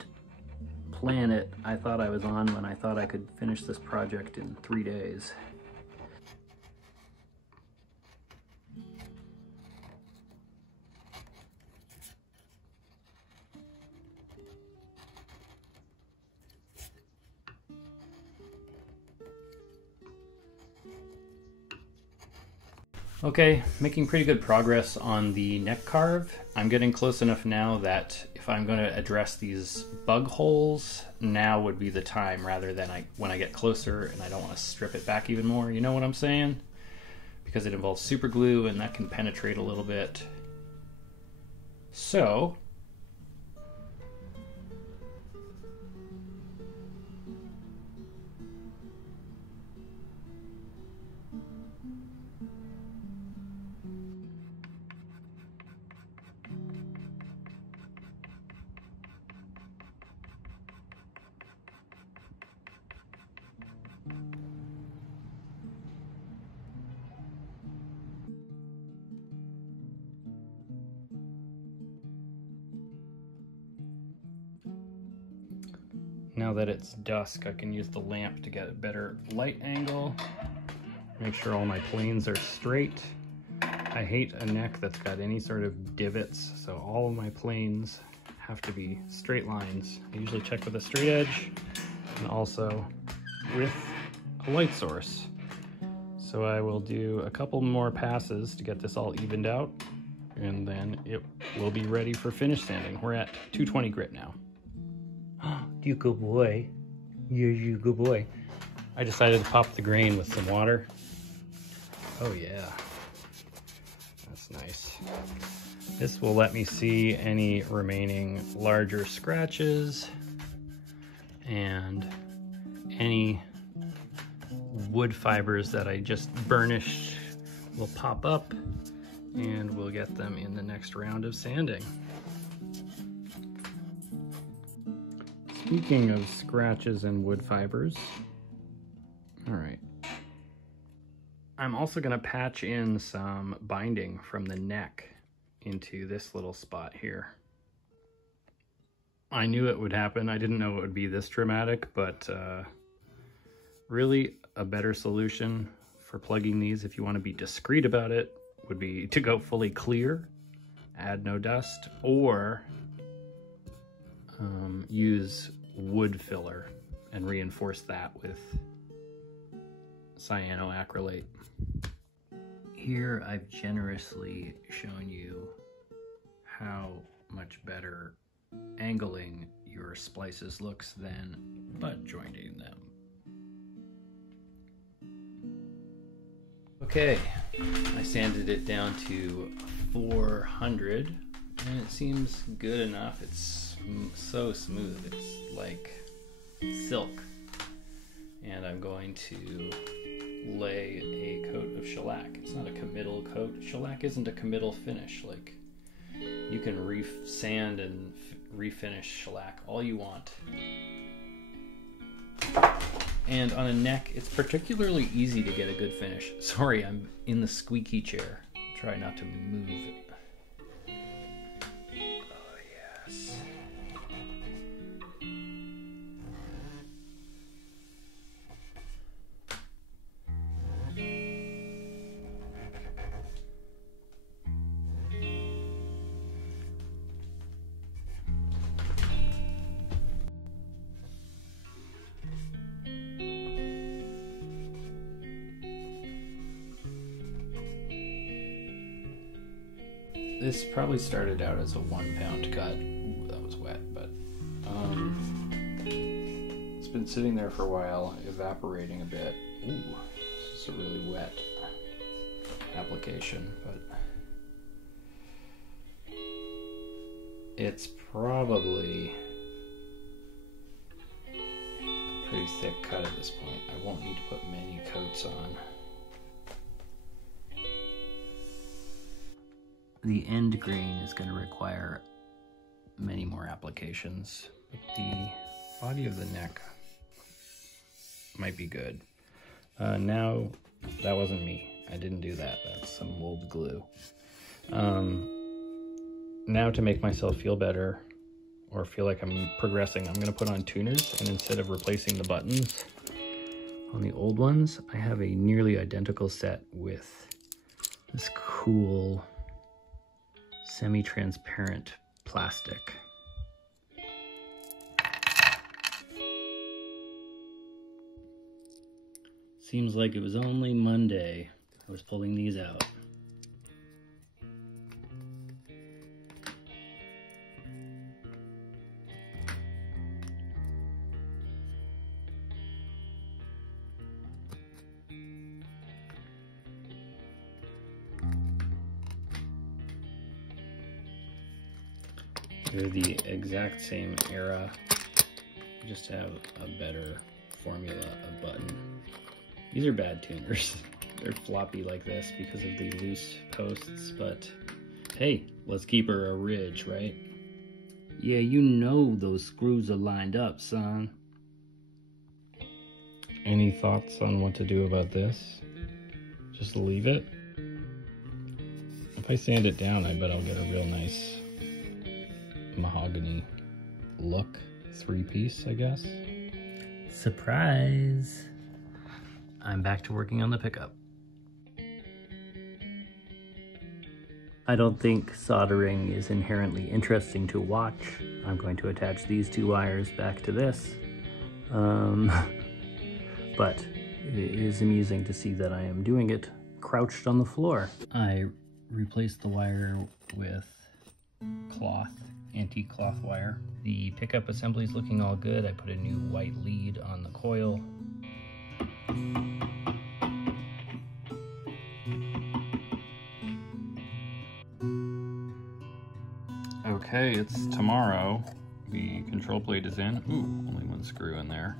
planet I thought I was on when I thought I could finish this project in 3 days. Okay, making pretty good progress on the neck carve. I'm getting close enough now that if I'm going to address these bug holes, now would be the time rather than when I get closer and I don't want to strip it back even more. You know what I'm saying? Because it involves super glue and that can penetrate a little bit. So, now that it's dusk, I can use the lamp to get a better light angle. Make sure all my planes are straight. I hate a neck that's got any sort of divots, so all of my planes have to be straight lines. I usually check with a straight edge and also with a light source. So I will do a couple more passes to get this all evened out, and then it will be ready for finish sanding. We're at 220 grit now. You good boy. You good boy. I decided to pop the grain with some water. Oh yeah. That's nice. This will let me see any remaining larger scratches and any wood fibers that I just burnished will pop up, and we'll get them in the next round of sanding. Speaking of scratches and wood fibers, all right, I'm also going to patch in some binding from the neck into this little spot here. I knew it would happen. I didn't know it would be this dramatic, but really a better solution for plugging these, if you want to be discreet about it, would be to go fully clear, add no dust, or use wood filler and reinforce that with cyanoacrylate. Here I've generously shown you how much better angling your splices looks than butt jointing them. Okay, I sanded it down to 400 and it seems good enough. It's so smooth, it's like silk. And I'm going to lay a coat of shellac. It's not a committal coat. Shellac isn't a committal finish. Like, you can sand and refinish shellac all you want. And on a neck, it's particularly easy to get a good finish. Sorry, I'm in the squeaky chair. Try not to move it. This probably started out as a 1 pound cut. Ooh, that was wet, but it's been sitting there for a while, evaporating a bit. Ooh, this is a really wet application, but it's probably a pretty thick cut at this point. I won't need to put many coats on. The end grain is going to require many more applications, but the body of the neck might be good. Now, that wasn't me. I didn't do that. That's some old glue. Now, to make myself feel better or feel like I'm progressing, I'm going to put on tuners, and instead of replacing the buttons on the old ones, I have a nearly identical set with this cool semi-transparent plastic. Seems like it was only Monday I was pulling these out. They're the exact same era, just have a better formula of button. These are bad tuners. They're floppy like this because of the loose posts, but hey, let's keep her a ridge, right? Yeah, you know those screws are lined up, son. Any thoughts on what to do about this? Just leave it? If I sand it down, I bet I'll get a real nice mahogany look. 3-piece, I guess. Surprise! I'm back to working on the pickup. I don't think soldering is inherently interesting to watch. I'm going to attach these 2 wires back to this. But it is amusing to see that I am doing it crouched on the floor. I replaced the wire with cloth, anti-cloth wire. The pickup assembly is looking all good. I put a new white lead on the coil. Okay, it's tomorrow. The control plate is in. Ooh, only 1 screw in there.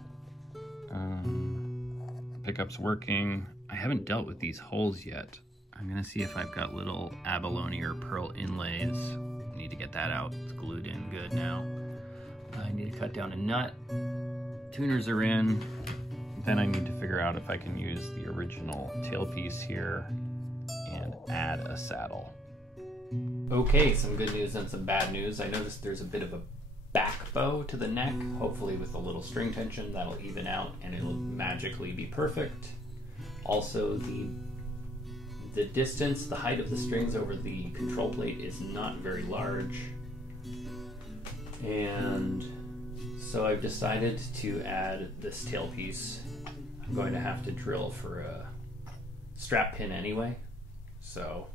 Pickup's working. I haven't dealt with these holes yet. I'm gonna see if I've got little abalone or pearl inlays. Need to get that out. It's glued in good now. I need to cut down a nut. Tuners are in. Then I need to figure out if I can use the original tailpiece here and add a saddle. Okay, some good news and some bad news. I noticed there's a bit of a back bow to the neck. Hopefully with a little string tension that'll even out and it'll magically be perfect. Also, the distance, the height of the strings over the control plate is not very large. And so I've decided to add this tailpiece. I'm going to have to drill for a strap pin anyway, so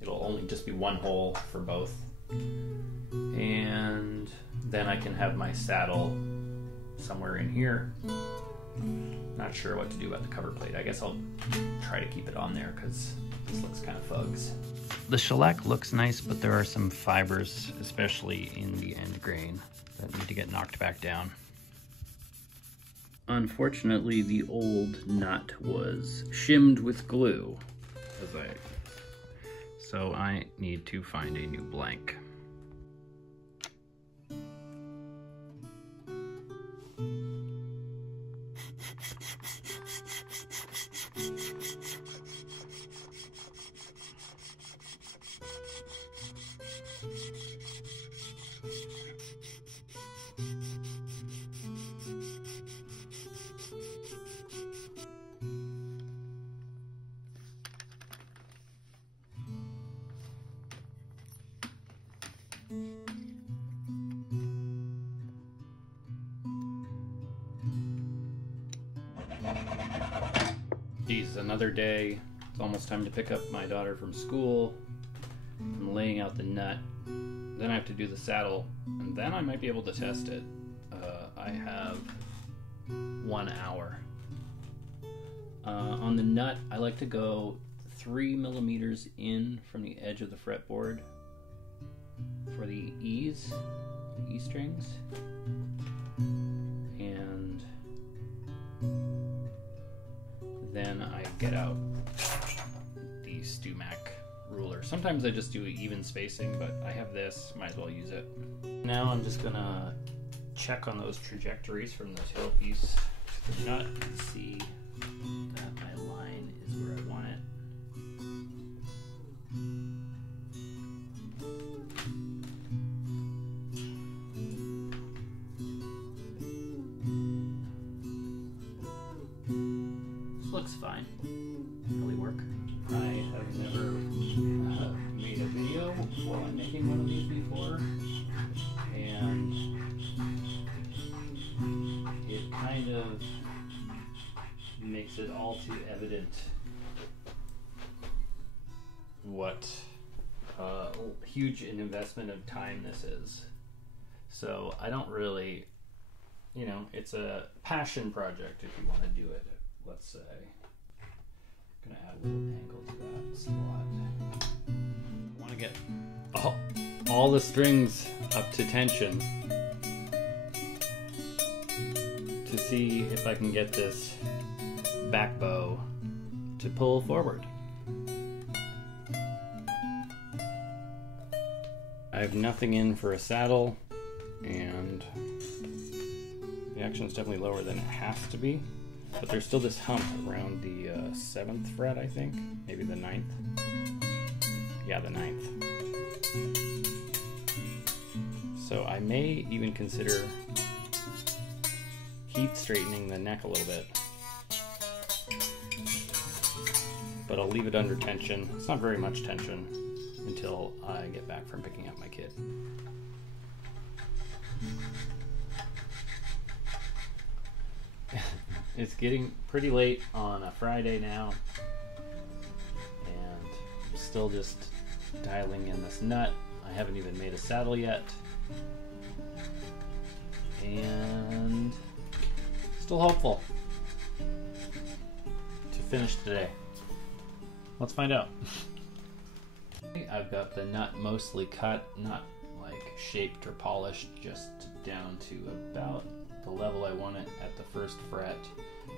it'll only just be 1 hole for both. And then I can have my saddle somewhere in here. Not sure what to do about the cover plate. I guess I'll try to keep it on there because this looks kind of fugs. The shellac looks nice, but there are some fibers, especially in the end grain, that need to get knocked back down. Unfortunately, the old nut was shimmed with glue, so I need to find a new blank. Geez, another day. It's almost time to pick up my daughter from school. I'm laying out the nut. Then I have to do the saddle, and then I might be able to test it. I have 1 hour. On the nut, I like to go 3 millimeters in from the edge of the fretboard for the E's, the E strings, and then I get out the Stumac ruler. Sometimes I just do even spacing, but I have this, might as well use it. Now I'm just gonna check on those trajectories from the tailpiece to the nut and see that my line is where I want it. This looks fine. Probably work. I have never made a video while I'm making one of these before, and it kind of makes it all too evident what huge an investment of time this is. So I don't really, you know, it's a passion project if you want to do it, let's say. I'm gonna add a little angle to that slot. I want to get all the strings up to tension to see if I can get this back bow to pull forward. I have nothing in for a saddle, and the action is definitely lower than it has to be, but there's still this hump around the 7th fret, I think, maybe the 9th. Yeah, the 9th. So I may even consider heat straightening the neck a little bit, but I'll leave it under tension. It's not very much tension until I get back from picking up my kid. It's getting pretty late on a Friday now, and I'm still just dialing in this nut. I haven't even made a saddle yet, and still hopeful to finish today. Let's find out. I've got the nut mostly cut, not like shaped or polished, just down to about the level I want it at the 1st fret.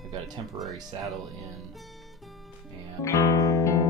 I've got a temporary saddle in, and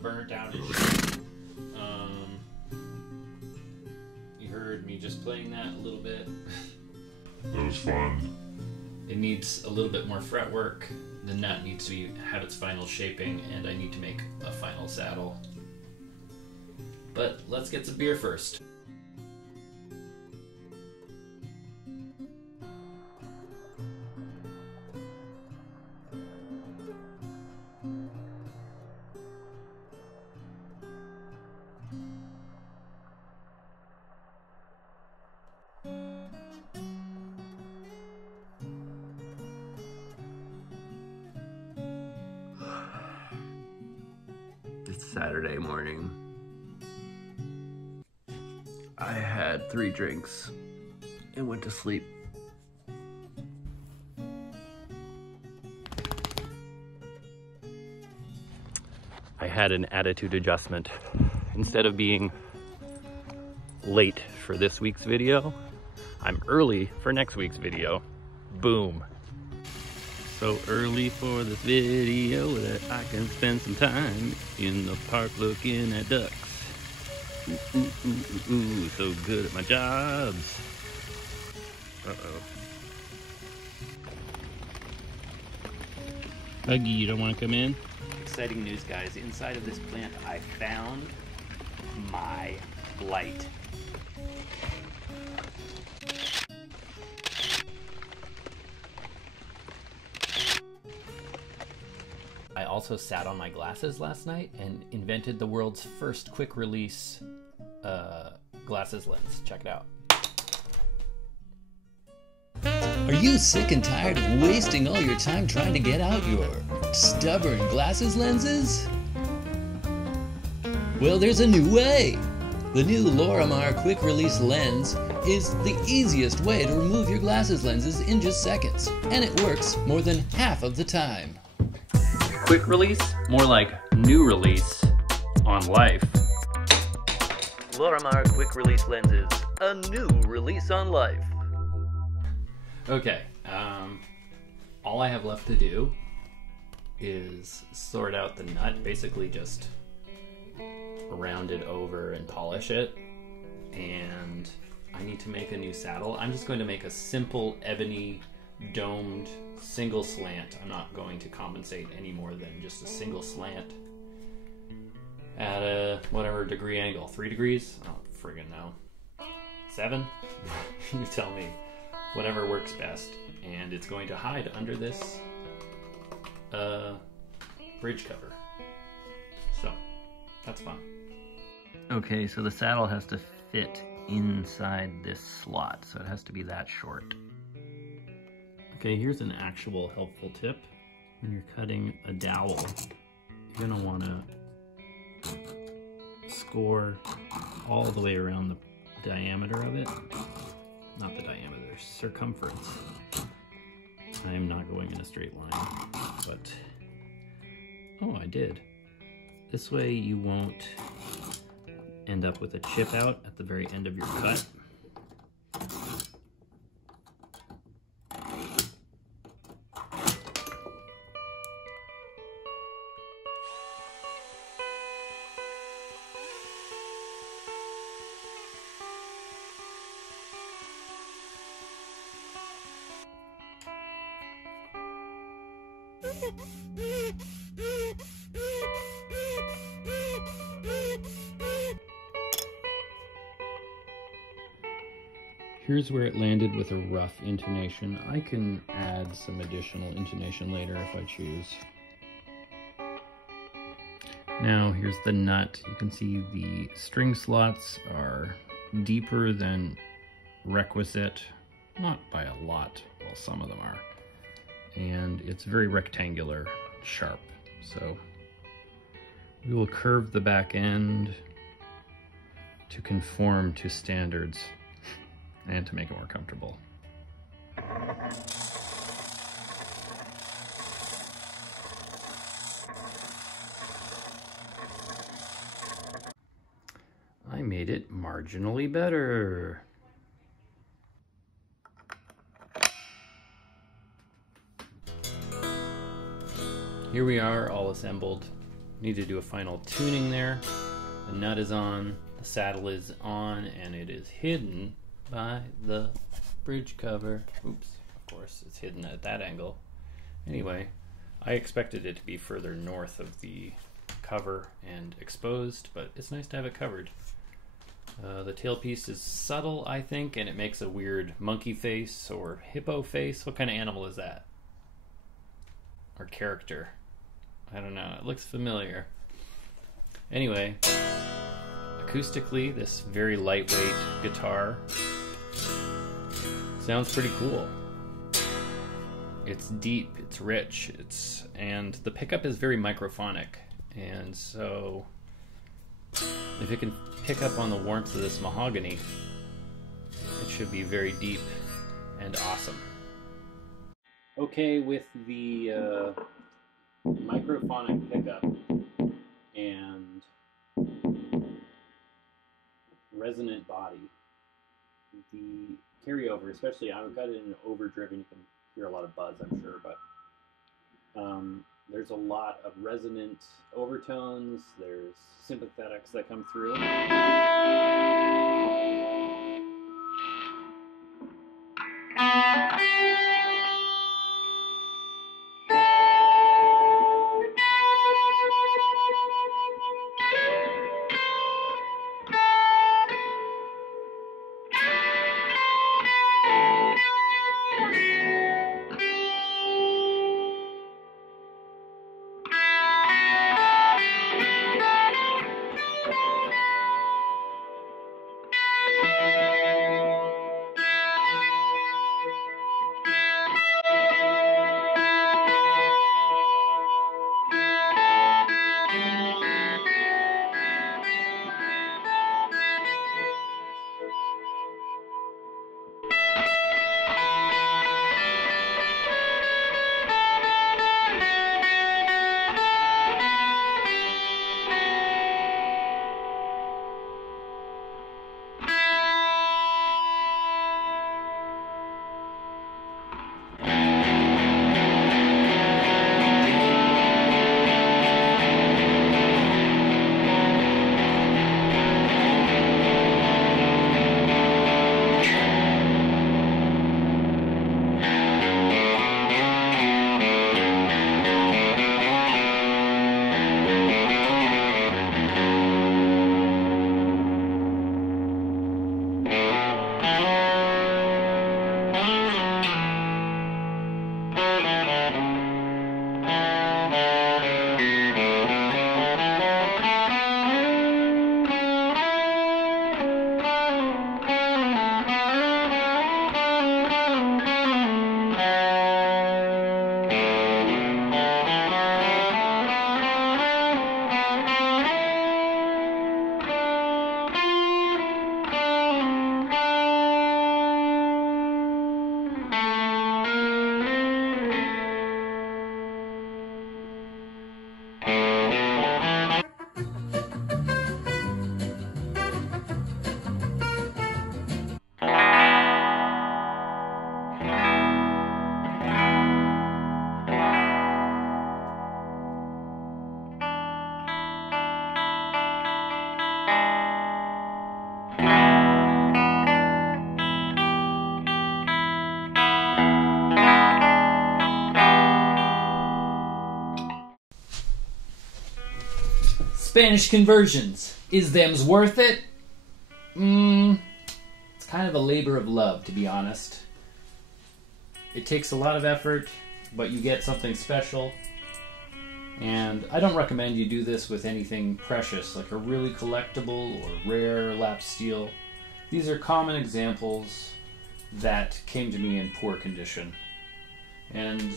burnt out as shit. You heard me just playing that a little bit. That was fun. It needs a little bit more fretwork. The nut needs to have its final shaping, and I need to make a final saddle. But let's get some beer first. It's Saturday morning. I had 3 drinks and went to sleep. I had an attitude adjustment. Instead of being late for this week's video, I'm early for next week's video. Boom. So early for this video that I can spend some time in the park looking at ducks. Ooh, ooh, ooh, ooh, ooh, so good at my jobs. Uh-oh. Huggy, you don't want to come in? Exciting news, guys. Inside of this plant, I found my light. I also sat on my glasses last night and invented the world's first quick release glasses lens. Check it out. Are you sick and tired of wasting all your time trying to get out your stubborn glasses lenses? Well, there's a new way. The new Lorimar Quick Release Lens is the easiest way to remove your glasses lenses in just seconds, and it works more than half of the time. Quick release? More like new release on life. Lorimar Quick Release Lenses, a new release on life. Okay, all I have left to do is sort out the nut, basically just round it over and polish it, and I need to make a new saddle. I'm just going to make a simple ebony domed single slant. I'm not going to compensate any more than just a single slant at a whatever degree angle. 3 degrees? I don't friggin' know. 7? You tell me. Whatever works best. And it's going to hide under this bridge cover. So, that's fun. Okay, so the saddle has to fit inside this slot, so it has to be that short. Okay, here's an actual helpful tip. When you're cutting a dowel, you're gonna wanna score all the way around the diameter of it. Not the diameter, circumference. I am not going in a straight line, but, oh, I did. This way you won't end up with a chip out at the very end of your cut. Here's where it landed with a rough intonation. I can add some additional intonation later if I choose. Now here's the nut. You can see the string slots are deeper than requisite. Not by a lot, well, some of them are. And it's very rectangular, sharp. So we will curve the back end to conform to standards and to make it more comfortable. I made it marginally better. Here we are, all assembled. Need to do a final tuning there. The nut is on, the saddle is on, and it is hidden by the bridge cover. Oops, of course, it's hidden at that angle. Anyway, I expected it to be further north of the cover and exposed, but it's nice to have it covered. The tailpiece is subtle, I think, and it makes a weird monkey face or hippo face. What kind of animal is that? Or character? I don't know, it looks familiar. Anyway, acoustically, this very lightweight guitar sounds pretty cool. It's deep, it's rich, and the pickup is very microphonic, And so if it can pick up on the warmth of this mahogany, it should be very deep and awesome. Okay, with the microphonic pickup and resonant body, the carryover, especially I've got it in an overdriven, you can hear a lot of buzz, I'm sure, but there's a lot of resonant overtones, there's sympathetics that come through. Spanish conversions. Is them's worth it? It's kind of a labor of love, to be honest. It takes a lot of effort, but you get something special. And I don't recommend you do this with anything precious, like a really collectible or rare lap steel. These are common examples that came to me in poor condition. And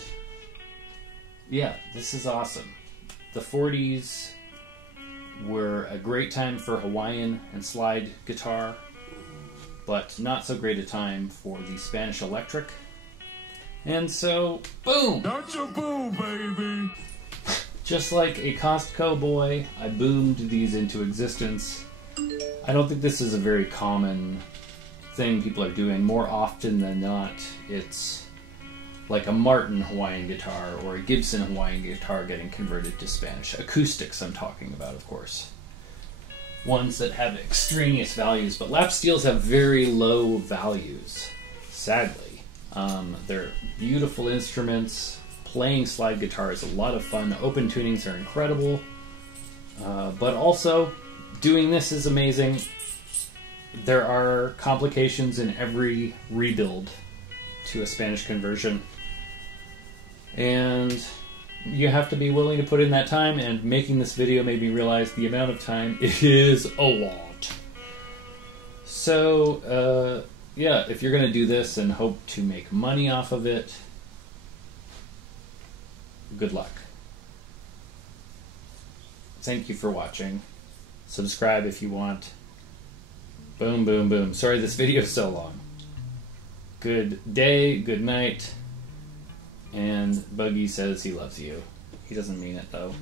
yeah, this is awesome. The 40s were a great time for Hawaiian and slide guitar, but not so great a time for the Spanish electric. And so, boom! That's a boom, baby! Just like a Costco boy, I boomed these into existence. I don't think this is a very common thing people are doing. More often than not, it's like a Martin Hawaiian guitar or a Gibson Hawaiian guitar getting converted to Spanish. Acoustics I'm talking about, of course. Ones that have extraneous values, but lap steels have very low values, sadly. They're beautiful instruments. Playing slide guitar is a lot of fun. Open tunings are incredible. But also, doing this is amazing. There are complications in every rebuild to a Spanish conversion. And you have to be willing to put in that time, and making this video made me realize the amount of time is a lot. So, yeah, if you're going to do this and hope to make money off of it, good luck. Thank you for watching. Subscribe if you want. Boom, boom, boom. Sorry this video's so long. Good day, good night. And Buggy says he loves you. He doesn't mean it though.